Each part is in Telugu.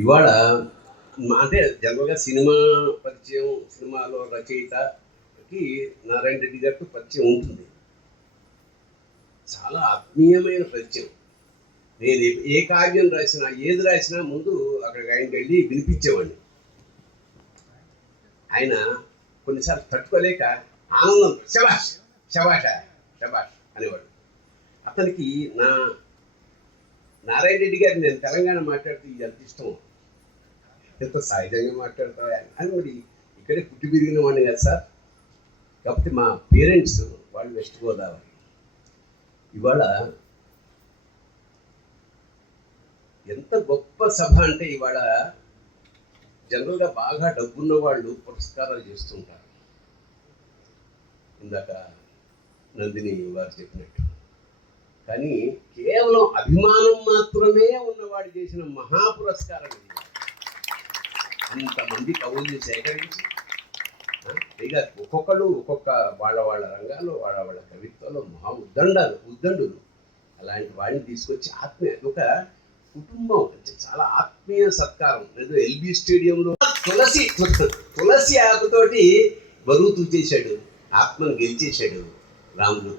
ఇవాళ అంటే జనరల్గా సినిమా పరిచయం, సినిమాలో రచయితకి నారాయణ రెడ్డి గారితో పరిచయం ఉంటుంది. చాలా ఆత్మీయమైన పరిచయం. నేను ఏ కావ్యం రాసినా, ఏది రాసినా ముందు అక్కడికి ఆయనకి వెళ్ళి వినిపించేవాడిని. ఆయన కొన్నిసార్లు తట్టుకోలేక ఆనందం శబాష్ శబాష శబాష్ అనేవాడు. అతనికి నారాయణ రెడ్డి గారిని నేను తెలంగాణ మాట్లాడుతూ ఇది ఎంత ఇష్టం, ఎంత సహజంగా మాట్లాడతావా అని. మరి ఇక్కడే పుట్టి పెరిగిన వాడిని కదా సార్. కాబట్టి మా పేరెంట్స్ వాళ్ళు వెస్ట్ గోదావరి. ఇవాళ ఎంత గొప్ప సభ అంటే ఇవాళ జనరల్గా బాగా డబ్బున్న వాళ్ళు పురస్కారాలు చేస్తుంటారు. ఇందాక నందిని వారు చెప్పినట్టు. కానీ కేవలం అభిమానం మాత్రమే ఉన్నవాడు చేసిన మహాపురస్కారం ఇది. అంతమంది కవుల్ని సేకరించి పైగా ఒక్కొక్కరు ఒక్కొక్క వాళ్ళ రంగాల్లో వాళ్ళ కవిత్వంలో మహా ఉద్దండులు అలాంటి వాడిని తీసుకొచ్చి ఆత్మీయ ఒక కుటుంబం చాలా ఆత్మీయ సత్కారం. లేదు ఎల్బీ స్టేడియంలో తులసి ఆకుతోటి బరువు తూచేశాడు, ఆత్మను గెలిచేశాడు రాముడు.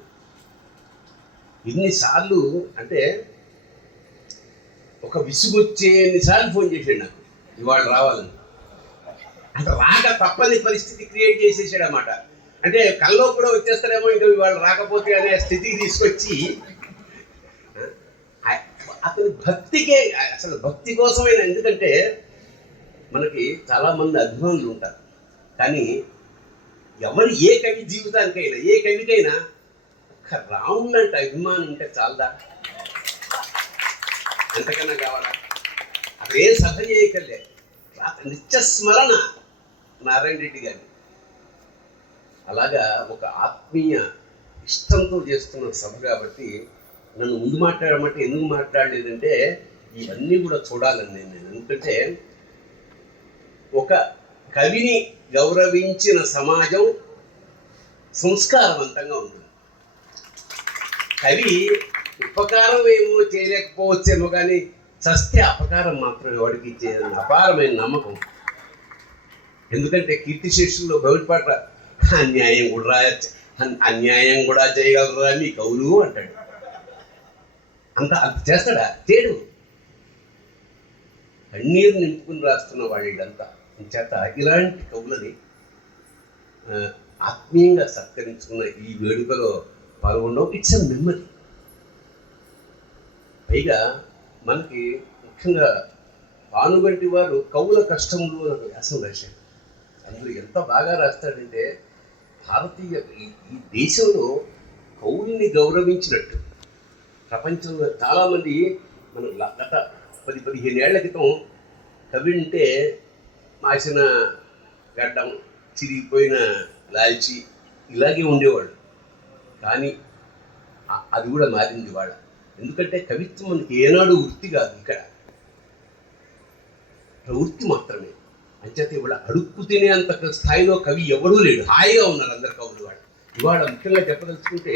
ఇన్నిసార్లు అంటే ఒక విసుగొచ్చే ఎన్నిసార్లు ఫోన్ చేశాడు నాకు ఇవాళ రావాలని. అంటే రాక తప్పని పరిస్థితి క్రియేట్ చేసేసాడు అన్నమాట. అంటే కల్లో కూడా వచ్చేస్తారేమో ఇంకా ఇవాళ రాకపోతే అనే స్థితికి తీసుకొచ్చి అతని భక్తికే అసలు భక్తి కోసమైనా. ఎందుకంటే మనకి చాలామంది అభిమానులు ఉంటారు, కానీ ఏ కవి జీవితానికైనా ఏ కవికైనా ఒక్క రాముడు అంటే అభిమానం ఉంటే చాలదా? ఎంతకన్నా కావాలా? అదే సభ చేయకలే నిత్య స్మరణ నారాయణ రెడ్డి గారి. అలాగా ఒక ఆత్మీయ ఇష్టంతో చేస్తున్న సభ కాబట్టి నన్ను ముందు మాట్లాడమంటే ఎందుకు మాట్లాడలేదంటే ఇవన్నీ కూడా చూడాలని నేను. ఎందుకంటే ఒక కవిని గౌరవించిన సమాజం సంస్కారవంతంగా ఉంటుంది. కవి ఉపకారం ఏమో చేయలేకపోవచ్చేమో, కానీ చస్తే అపకారం మాత్రం ఎవరికి ఇచ్చేదని అపారమైన నమ్మకం. ఎందుకంటే కీర్తిశేషుల్లో బయటపడ్డ అన్యాయం కూడా చేయగలరా మీ కవులు అంటాడు. అంత చేస్తాడా? చేయడు. కన్నీరు నింపుకుని రాస్తున్న వాళ్ళంతా. చేత ఇలాంటి కవులని ఆత్మీయంగా సత్కరించుకున్న ఈ వేడుకలో పాల్గొనడం ఇట్స్ ఎ మెమరీ. పైగా మనకి ముఖ్యంగా భానుగంటి వారు కవుల కష్టములు వ్యాసం రాశారు. అందులో ఎంత బాగా రాస్తాడంటే భారతీయ ఈ దేశంలో కవుల్ని గౌరవించినట్టు ప్రపంచంలో చాలామంది మన గత 10-15 ఏళ్ల క్రితం కవి ఉంటే మాసిన గడ్డం, చిరిగిపోయిన లాల్చి ఇలాగే ఉండేవాళ్ళు. కానీ అది కూడా మారింది వాళ్ళ. ఎందుకంటే కవిత్వం మనకి ఏనాడు వృత్తి కాదు, ఇక్కడ ప్రవృత్తి మాత్రమే. అంచేత ఇవాళ అడుక్కు తినేంత స్థాయిలో కవి ఎవడూ లేడు. హాయిగా ఉన్నారు అందరు కవులు వాళ్ళు. ఇవాళ ముఖ్యంగా చెప్పదలుచుకుంటే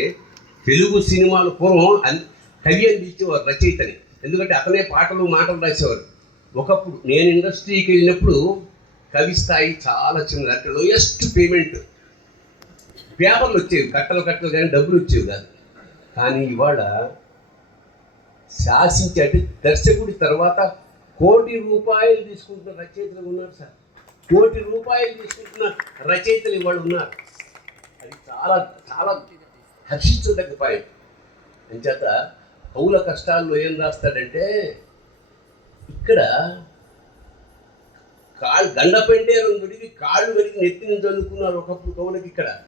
తెలుగు సినిమాలు పూర్వం కవి అని పిలిచేవారు రచయితని. ఎందుకంటే అతనే పాటలు మాటలు రాసేవారు. ఒకప్పుడు నేను ఇండస్ట్రీకి వెళ్ళినప్పుడు కవి స్థాయి చాలా చిన్నది. అంటే లోయెస్ట్ పేమెంట్ పేపర్లు వచ్చేవి, కట్టలు కానీ డబ్బులు వచ్చేవి కాదు. కానీ ఇవాళ శాసించి అంటే దర్శకుడి తర్వాత ₹1,00,00,000 తీసుకుంటున్న రచయితలు ఉన్నారు సార్. ₹1,00,00,000 తీసుకుంటున్న రచయితలు ఇవాళ ఉన్నారు. అది చాలా చాలా హర్షించదగ్గ పాయింట్. అంచేత కవుల కష్టాల్లో ఏం రాస్తాడంటే ఇక్కడ గండ పెండే 2 కాళ్ళు కడిగి నెత్తిని చదువుకున్నారు ఒకప్పుడు కవులకి ఇక్కడ.